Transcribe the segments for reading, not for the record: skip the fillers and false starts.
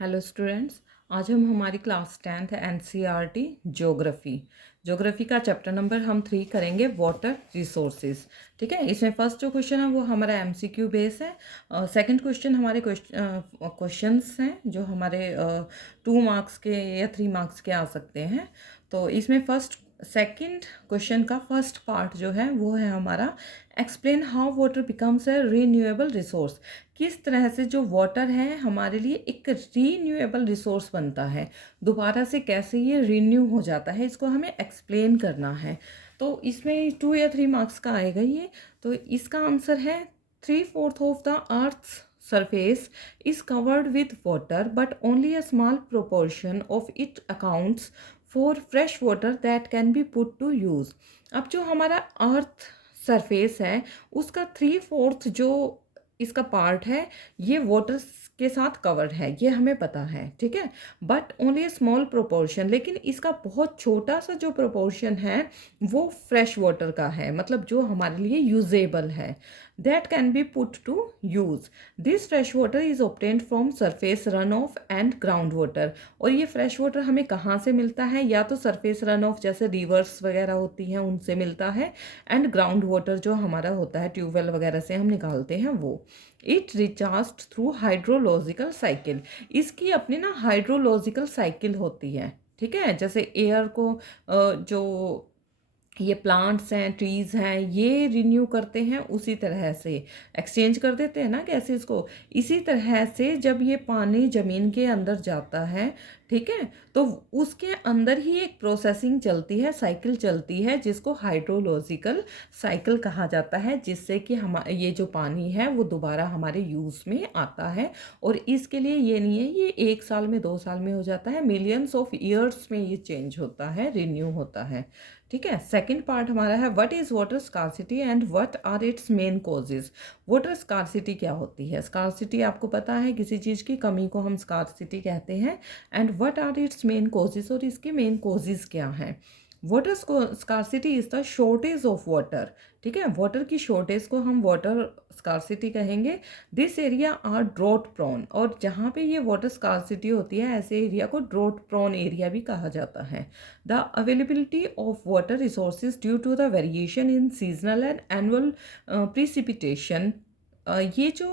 Hello students. आज हम हमारी क्लास 10th एनसीईआरटी ज्योग्राफी का चैप्टर नंबर हम 3 करेंगे वाटर रिसोर्सेज। ठीक है, इसमें फर्स्ट जो क्वेश्चन है वो हमारा एमसीक्यू बेस है। सेकंड क्वेश्चन हमारे क्वेश्चंस हैं जो हमारे 2 मार्क्स के या 3 मार्क्स के आ सकते हैं। तो इसमें सेकंड क्वेश्चन का फर्स्ट पार्ट जो है वो है हमारा explain how water becomes a renewable resource. किस तरह से जो वाटर है हमारे लिए एक रीन्यूएबल रिसोर्स बनता है, दोबारा से कैसे ये रीन्यू हो जाता है, इसको हमें एक्सप्लेन करना है। तो इसमें 2 या 3 मार्क्स का आएगा ये। तो इसका आंसर है 3/4 of the earth surface is covered with water but only a small proportion of it accounts for fresh water that can be put to use। अब जो हमारा अर्थ सरफेस है उसका 3/4 जो इसका पार्ट है ये वाटर के साथ कवर्ड है, ये हमें पता है। ठीक है, बट ओनली स्मॉल प्रोपोर्शन, लेकिन इसका बहुत छोटा सा जो प्रोपोर्शन है वो फ्रेश वाटर का है, मतलब जो हमारे लिए यूजेबल है। That can be put to use. This fresh water is obtained from surface run off and ground water. और ये फ्रेश वाटर हमें कहाँ से मिलता है? या तो सरफेस रन ऑफ जैसे रिवर्स वगैरह होती हैं उनसे मिलता है, एंड ग्राउंड वाटर जो हमारा होता है ट्यूबवेल वगैरह से हम निकालते हैं वो। It recharge through hydrological cycle. इसकी अपनी ना हाइड्रोलॉजिकल साइकिल होती है। ठीक है, जैसे एयर को जो ये प्लांट्स हैं, ट्रीज हैं, ये रिन्यू करते हैं, उसी तरह से एक्सचेंज कर देते हैं ना गैसेस को। इसी तरह से जब ये पानी ज़मीन के अंदर जाता है, ठीक है, तो उसके अंदर ही एक प्रोसेसिंग चलती है, साइकिल चलती है, जिसको हाइड्रोलॉजिकल साइकिल कहा जाता है, जिससे कि हम ये जो पानी है वो दोबारा हमारे यूज़ में आता है। और इसके लिए ये नहीं है ये 1 साल में 2 साल में हो जाता है, मिलियंस ऑफ ईयर्स में ये चेंज होता है, रिन्यू होता है। ठीक है, सेकंड पार्ट हमारा है what is water scarcity and what are its main causes. Water scarcity क्या होती है? स्कार्सिटी आपको पता है, किसी चीज़ की कमी को हम स्कार्सिटी कहते हैं। And what are its main causes, और इसके मेन कॉजेज क्या हैं? Water scarcity is the shortage of water. ठीक है, वाटर की शॉर्टेज को हम वाटर स्कार्सिटी कहेंगे। This area are drought prone, और जहाँ पे ये वाटर स्कार्सिटी होती है ऐसे एरिया को ड्रॉट प्रोन एरिया भी कहा जाता है। The availability of water resources due to the variation in seasonal and annual precipitation. ये जो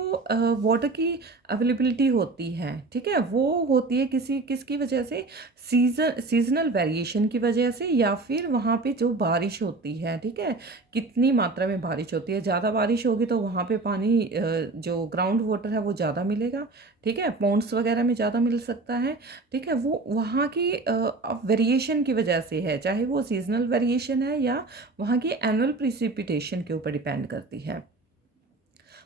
वाटर की अवेलेबिलिटी होती है, ठीक है, वो होती है किसकी वजह से? सीजनल वेरिएशन की वजह से, या फिर वहाँ पे जो बारिश होती है, ठीक है, कितनी मात्रा में बारिश होती है। ज़्यादा बारिश होगी तो वहाँ पे पानी जो ग्राउंड वाटर है वो ज़्यादा मिलेगा। ठीक है, पॉन्ड्स वगैरह में ज़्यादा मिल सकता है। ठीक है, वो वहाँ की वेरिएशन की वजह से है, चाहे वो सीजनल वेरिएशन है या वहाँ की एनुअल प्रिसिपिटेशन के ऊपर डिपेंड करती है।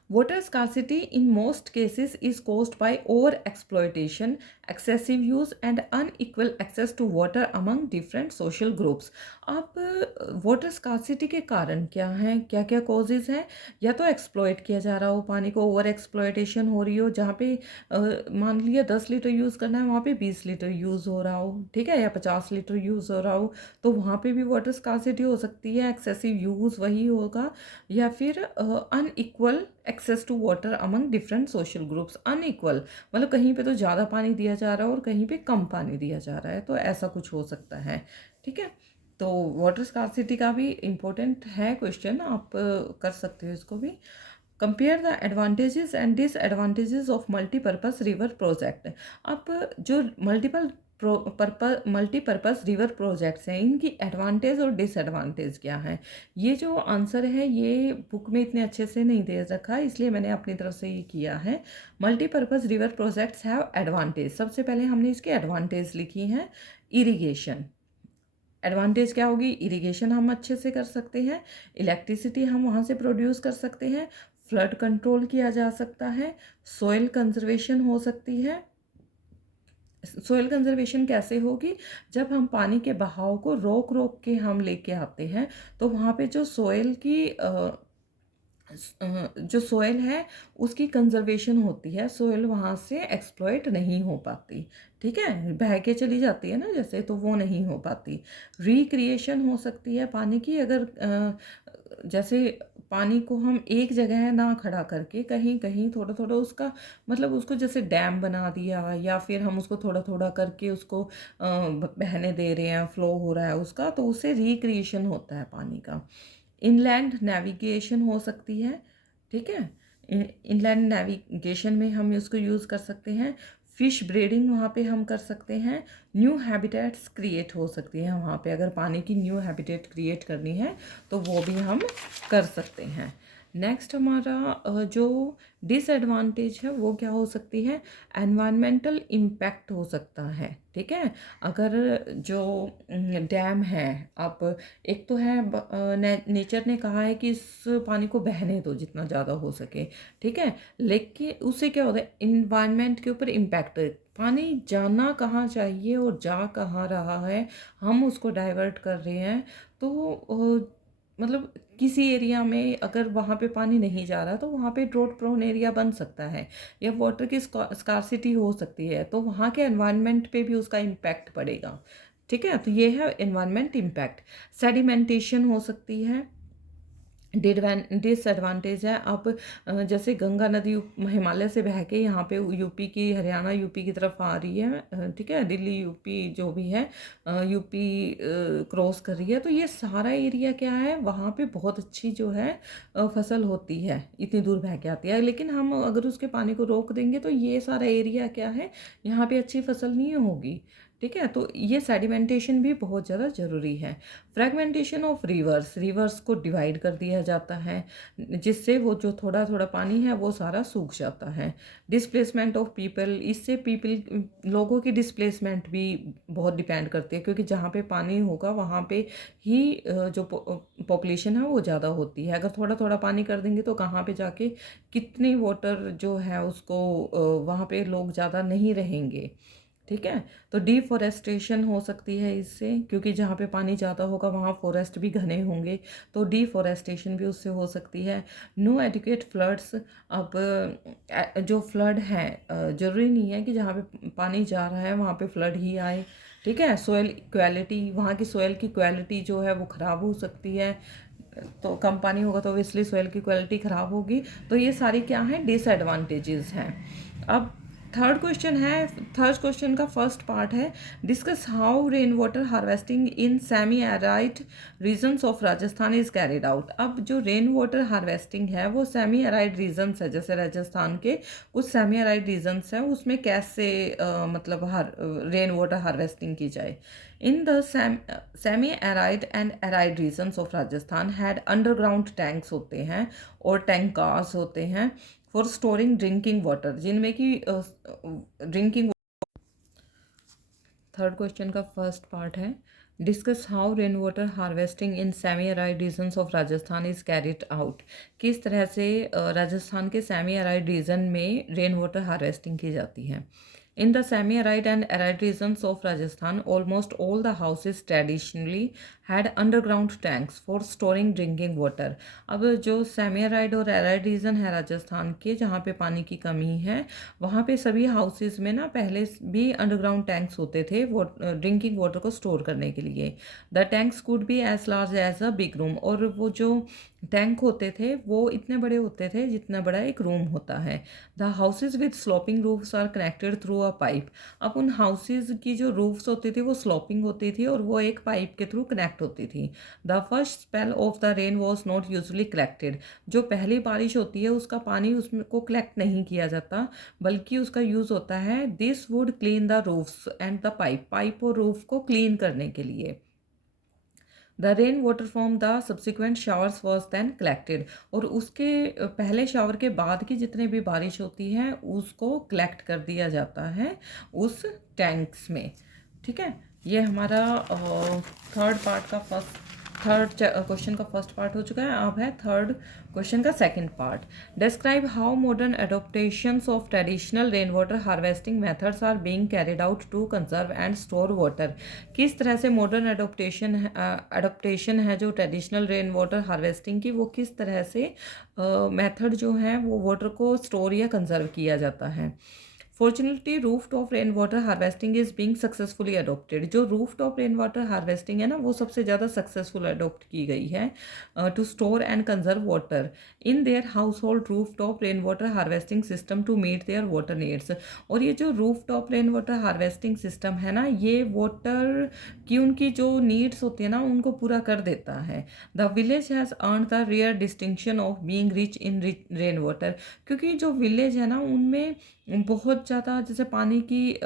Water scarcity in most cases is caused by over-exploitation, excessive use and unequal access to water among different social groups। अब वाटर स्कार्सिटी के कारण क्या हैं, क्या क्या कॉजेज़ हैं? या तो एक्सप्लॉइट किया जा रहा हो पानी को, ओवर एक्सप्लॉइटेशन हो रही हो, जहाँ पे मान लिया 10 लीटर यूज़ करना है वहाँ पे 20 लीटर यूज़ हो रहा हो, ठीक है, या 50 लीटर यूज़ हो रहा हो, तो वहाँ पे भी वाटर स्कार्सिटी हो सकती है। एक्सेसिव यूज़ वही होगा। या फिर unequal access to water among different social groups. Unequal मतलब कहीं पे तो ज़्यादा पानी दिया जा रहा है और कहीं पे कम पानी दिया जा रहा है, तो ऐसा कुछ हो सकता है। ठीक है, तो वाटर स्कार्सिटी का भी इम्पोर्टेंट है क्वेश्चन, आप कर सकते हो इसको भी। Compare the advantages and disadvantages of multipurpose river project. अब जो मल्टीपर्पज़ रिवर प्रोजेक्ट्स हैं, इनकी एडवांटेज और डिसएडवांटेज क्या है? ये जो आंसर है ये बुक में इतने अच्छे से नहीं दे रखा, इसलिए मैंने अपनी तरफ से ये किया है। Multipurpose river projects have advantage. सबसे पहले हमने इसके एडवांटेज लिखी हैं। इरिगेशन, एडवांटेज क्या होगी? इरिगेशन हम अच्छे से कर सकते हैं, इलेक्ट्रिसिटी हम वहाँ से प्रोड्यूस कर सकते हैं, फ्लड कंट्रोल किया जा सकता है, सॉइल कंजर्वेशन हो सकती है। सॉइल कंजर्वेशन कैसे होगी? जब हम पानी के बहाव को रोक रोक के हम लेके आते हैं, तो वहाँ पे जो सॉइल की जो सोयल है उसकी कंजर्वेशन होती है, सोयल वहाँ से एक्सप्लॉइट नहीं हो पाती। ठीक है, बह के चली जाती है ना जैसे, तो वो नहीं हो पाती। रिक्रिएशन हो सकती है पानी की, अगर जैसे पानी को हम एक जगह ना खड़ा करके कहीं कहीं थोड़ा थोड़ा उसका मतलब उसको जैसे डैम बना दिया, या फिर हम उसको थोड़ा थोड़ा करके उसको बहने दे रहे हैं, फ्लो हो रहा है उसका, तो उससे रिक्रिएशन होता है पानी का। इनलैंड नेविगेशन हो सकती है। ठीक है, इनलैंड नेविगेशन में हम इसको यूज़ कर सकते हैं। फिश ब्रीडिंग वहाँ पे हम कर सकते हैं। न्यू हैबिटेट्स क्रिएट हो सकती है वहाँ पे, अगर पानी की न्यू हैबिटेट क्रिएट करनी है तो वो भी हम कर सकते हैं। नेक्स्ट हमारा जो डिसएडवांटेज है वो क्या हो सकती है, एनवायरमेंटल इम्पैक्ट हो सकता है। ठीक है, अगर जो डैम है, आप एक तो है नेचर ने कहा है कि इस पानी को बहने दो जितना ज़्यादा हो सके। ठीक है, लेकिन उससे क्या होता है, इन्वायरमेंट के ऊपर इम्पैक्ट, पानी जाना कहाँ चाहिए और जा कहाँ रहा है, हम उसको डाइवर्ट कर रहे हैं। तो मतलब किसी एरिया में अगर वहाँ पे पानी नहीं जा रहा तो वहाँ पे ड्रॉट प्रोन एरिया बन सकता है, या वाटर की स्कार्सिटी हो सकती है, तो वहाँ के एनवायरनमेंट पे भी उसका इम्पैक्ट पड़ेगा। ठीक है, तो ये है एनवायरनमेंट इम्पैक्ट। सेडिमेंटेशन हो सकती है, डिसएडवांटेज है। आप जैसे गंगा नदी हिमालय से बह के यहाँ पे यूपी की, हरियाणा यूपी की तरफ आ रही है, ठीक है, दिल्ली यूपी जो भी है, यूपी क्रॉस कर रही है, तो ये सारा एरिया क्या है, वहाँ पे बहुत अच्छी जो है फसल होती है, इतनी दूर बह के आती है। लेकिन हम अगर उसके पानी को रोक देंगे तो ये सारा एरिया क्या है, यहाँ पे अच्छी फसल नहीं होगी। ठीक है, तो ये सेडिमेंटेशन भी बहुत ज़्यादा ज़रूरी है। फ्रेगमेंटेशन ऑफ रिवर्स, रिवर्स को डिवाइड कर दिया जाता है, जिससे वो जो थोड़ा थोड़ा पानी है वो सारा सूख जाता है। डिस्प्लेसमेंट ऑफ पीपल, इससे पीपल लोगों की डिस्प्लेसमेंट भी बहुत डिपेंड करती है, क्योंकि जहाँ पे पानी होगा वहाँ पे ही जो पॉपुलेशन है वो ज़्यादा होती है। अगर थोड़ा थोड़ा पानी कर देंगे तो कहाँ पे जाके कितनी वाटर जो है उसको वहाँ पे लोग ज़्यादा नहीं रहेंगे। ठीक है, तो डिफॉरेस्टेशन हो सकती है इससे, क्योंकि जहाँ पे पानी ज़्यादा होगा वहाँ फॉरेस्ट भी घने होंगे, तो डिफॉरेस्टेशन भी उससे हो सकती है। नो एडिक्वेट फ्लड्स, अब जो फ्लड है ज़रूरी नहीं है कि जहाँ पे पानी जा रहा है वहाँ पे फ्लड ही आए। ठीक है, सोयल क्वालिटी, वहाँ की सोयल की क्वालिटी जो है वो ख़राब हो सकती है, तो कम पानी होगा तो ऑब्वियसली सोयल की क्वालिटी ख़राब होगी। तो ये सारी क्या है, डिसएडवांटेजेस हैं। अब थर्ड क्वेश्चन का फर्स्ट पार्ट है, discuss how rain water harvesting in semi arid regions of Rajasthan is carried out. अब जो रेन वाटर हार्वेस्टिंग है वो सेमी एराइड रीजन्स है, जैसे राजस्थान के कुछ सेमी एराइड रीजन्स हैं, उसमें कैसे मतलब रेन वाटर हार्वेस्टिंग की जाए। In the semi arid and arid regions of Rajasthan had underground tanks होते हैं और टैंकार्स होते हैं फॉर स्टोरिंग ड्रिंकिंग वाटर, जिनमें कि ड्रिंकिंग। थर्ड क्वेश्चन का फर्स्ट पार्ट है, discuss how rain water harvesting in semi arid regions of Rajasthan is carried out. किस तरह से राजस्थान के सेमी अराइड रीजन में रेन वाटर हार्वेस्टिंग की जाती है। In the semi-arid and arid regions of Rajasthan, almost all the houses traditionally had underground tanks for storing drinking water. अब जो सेमी अराइड और एराइड रीजन है राजस्थान के, जहाँ पे पानी की कमी है, वहाँ पे सभी हाउसेस में ना पहले भी अंडरग्राउंड टैंक्स होते थे वो ड्रिंकिंग वाटर को स्टोर करने के लिए। The tanks could be as large as a big room, और वो जो टैंक होते थे वो इतने बड़े होते थे जितना बड़ा एक रूम होता है। The houses with sloping roofs are connected through a pipe. अब उन हाउसेज की जो रूफ्स होती थी वो स्लोपिंग होती थी और वो एक पाइप के थ्रू कनेक्ट होती थी। The first spell of the rain was not usually collected, जो पहली बारिश होती है उसका पानी उसमें को कलेक्ट नहीं किया जाता, बल्कि उसका यूज़ होता है this would clean the roofs and the pipe, pipe और रूफ को क्लीन करने के लिए। The rain water from the subsequent showers was then collected, और उसके पहले शावर के बाद की जितने भी बारिश होती है उसको कलेक्ट कर दिया जाता है उस टैंक्स में। ठीक है, ये हमारा थर्ड पार्ट का फर्स्ट थर्ड क्वेश्चन का फर्स्ट पार्ट हो चुका है, अब है थर्ड क्वेश्चन का second part. Describe how modern adaptations of traditional rain water harvesting methods are being carried out to conserve and store water. किस तरह से मॉडर्न एडोप्टेशन है जो ट्रेडिशनल रेन वाटर हार्वेस्टिंग की, वो किस तरह से मेथड जो है वो वाटर को स्टोर या कंजर्व किया जाता है। Fortunately roof top rain water harvesting is being successfully adopted. जो roof top rain water harvesting है ना, वो सबसे ज़्यादा सक्सेसफुल अडोप्ट की गई है to store and conserve water in their household roof top rain water harvesting system to meet their water needs. और ये जो roof top rain water harvesting system है ना, ये वाटर की उनकी जो नीड्स होती है ना, उनको पूरा कर देता है। The village has earn the rare distinction of being rich in rain water. क्योंकि जो विलेज है ना, उनमें बहुत ज़्यादा जैसे पानी की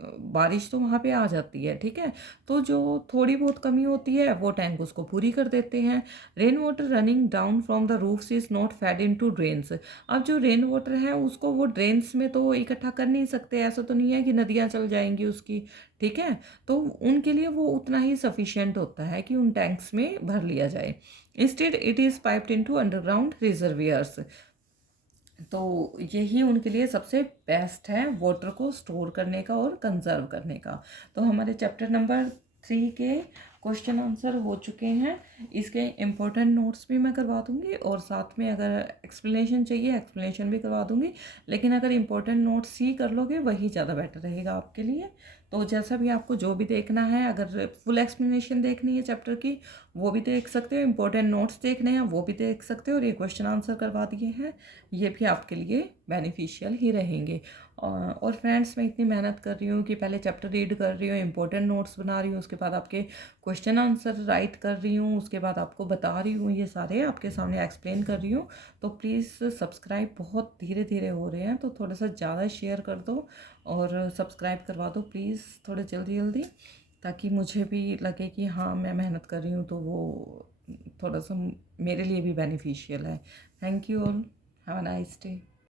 बारिश तो वहाँ पे आ जाती है, ठीक है। तो जो थोड़ी बहुत कमी होती है वो टैंक उसको पूरी कर देते हैं। Rain water running down from the roofs is not fed into drains. अब जो रेन वाटर है उसको वो ड्रेन्स में तो इकट्ठा कर नहीं सकते, ऐसा तो नहीं है कि नदियाँ चल जाएंगी उसकी, ठीक है। तो उनके लिए वो उतना ही सफिशियंट होता है कि उन टैंक्स में भर लिया जाए। Instead it is piped into underground reservoirs. तो यही उनके लिए सबसे बेस्ट है वाटर को स्टोर करने का और कंजर्व करने का। तो हमारे चैप्टर नंबर 3 के क्वेश्चन आंसर हो चुके हैं। इसके इम्पोर्टेंट नोट्स भी मैं करवा दूंगी और साथ में अगर एक्सप्लेनेशन चाहिए एक्सप्लेनेशन भी करवा दूंगी। लेकिन अगर इम्पोर्टेंट नोट्स ही कर लोगे वही ज़्यादा बेटर रहेगा आपके लिए। तो जैसा भी आपको जो भी देखना है, अगर फुल एक्सप्लेनेशन देखनी है चैप्टर की वो भी देख सकते हो, इम्पोर्टेंट नोट्स देखने हैं वो भी देख सकते हो, और ये क्वेश्चन आंसर करवा दिए हैं, ये भी आपके लिए बेनिफिशियल ही रहेंगे। और फ्रेंड्स, मैं इतनी मेहनत कर रही हूँ कि पहले चैप्टर रीड कर रही हूँ, इंपॉर्टेंट नोट्स बना रही हूँ, उसके बाद आपके क्वेश्चन आंसर राइट कर रही हूँ, उसके बाद आपको बता रही हूँ, ये सारे आपके सामने एक्सप्लेन कर रही हूँ। तो प्लीज़ सब्सक्राइब बहुत धीरे धीरे हो रहे हैं, तो थोड़ा सा ज़्यादा शेयर कर दो और सब्सक्राइब करवा दो प्लीज़ थोड़े जल्दी जल्दी, ताकि मुझे भी लगे कि हाँ मैं मेहनत कर रही हूँ, तो वो थोड़ा सा मेरे लिए भी बेनिफिशियल है। Thank you all, have a nice day.